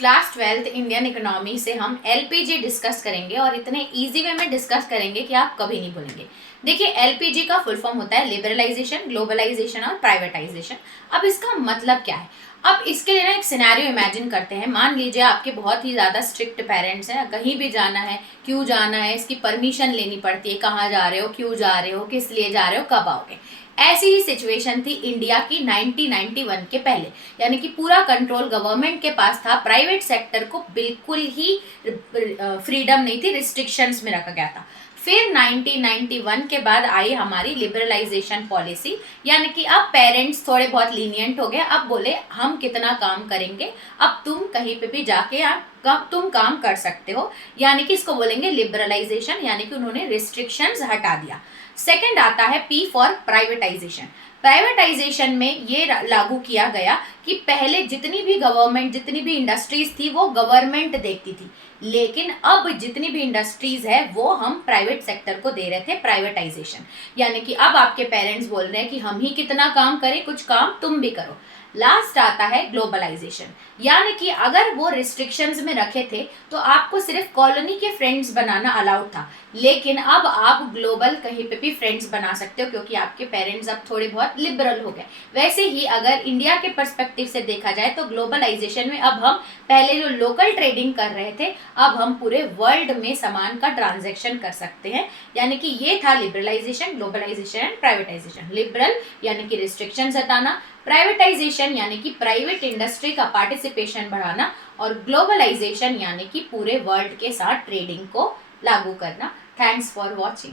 Class 12th Indian economy से हम LPG discuss करेंगे और इतने इजी वे में डिस्कस करेंगे कि आप कभी नहीं भूलेंगे। देखिए, एलपीजी का फुल फॉर्म होता है लिबरलाइजेशन, ग्लोबलाइजेशन और प्राइवेटाइजेशन। अब इसका मतलब क्या है? अब इसके लिए ना एक सिनेरियो इमेजिन करते हैं। मान लीजिए आपके बहुत ही ज़्यादा स्ट्रिक्ट पेरेंट्स हैं, कहीं भी जाना है, क्यों जाना है, इसकी परमिशन लेनी पड़ती है, कहाँ जा रहे हो, क्यों जा रहे हो, किस लिए जा रहे हो, कब आओगे। ऐसी ही सिचुएशन थी इंडिया की 1991 के पहले, यानी कि पूरा कंट्रोल गवर्नमेंट के पास था। प्राइवेट सेक्टर को बिल्कुल ही फ्रीडम नहीं थी, रिस्ट्रिक्शंस में रखा गया था। फिर 1991 के बाद आई हमारी लिबरलाइजेशन पॉलिसी, यानी कि अब पेरेंट्स थोड़े बहुत लीनियंट हो गए। अब बोले हम कितना काम करेंगे, अब तुम कहीं पे भी जाके तुम काम कर सकते हो, यानी कि इसको बोलेंगे लिबरलाइजेशन, यानी कि उन्होंने रिस्ट्रिक्शंस हटा दिया। सेकंड आता है पी फॉर प्राइवेटाइजेशन। प्राइवेटाइजेशन में ये लागू किया गया कि पहले जितनी भी गवर्नमेंट, जितनी भी इंडस्ट्रीज थी वो गवर्नमेंट देखती थी, लेकिन अब जितनी भी इंडस्ट्रीज है वो हम प्राइवेट सेक्टर को दे रहे थे, प्राइवेटाइजेशन। यानी कि अब आपके पेरेंट्स बोल रहे हैं कि हम ही कितना काम करें, कुछ काम तुम भी करो। लास्ट आता है ग्लोबलाइजेशन, यानी कि अगर वो रिस्ट्रिक्शंस में रखे थे तो आपको सिर्फ कॉलोनी के फ्रेंड्स बनाना अलाउड था, लेकिन अब आप ग्लोबल कहीं पे भी फ्रेंड्स बना सकते हो, क्योंकि आपके पेरेंट्स अब थोड़े बहुत लिबरल हो गए। वैसे ही अगर इंडिया के पर्सपेक्टिव से देखा जाए तो ग्लोबलाइजेशन में अब हम पहले जो लोकल ट्रेडिंग कर रहे थे, अब हम पूरे वर्ल्ड में सामान का ट्रांजैक्शन कर सकते हैं। यानी कि ये था liberalisation, globalisation and privatisation. Liberal यानी कि रिस्ट्रिक्शंस हटाना, प्राइवेटाइजेशन यानी कि प्राइवेट इंडस्ट्री का पार्टिसिपेशन बढ़ाना, और ग्लोबलाइजेशन यानी कि पूरे वर्ल्ड के साथ ट्रेडिंग को लागू करना। Thanks for watching.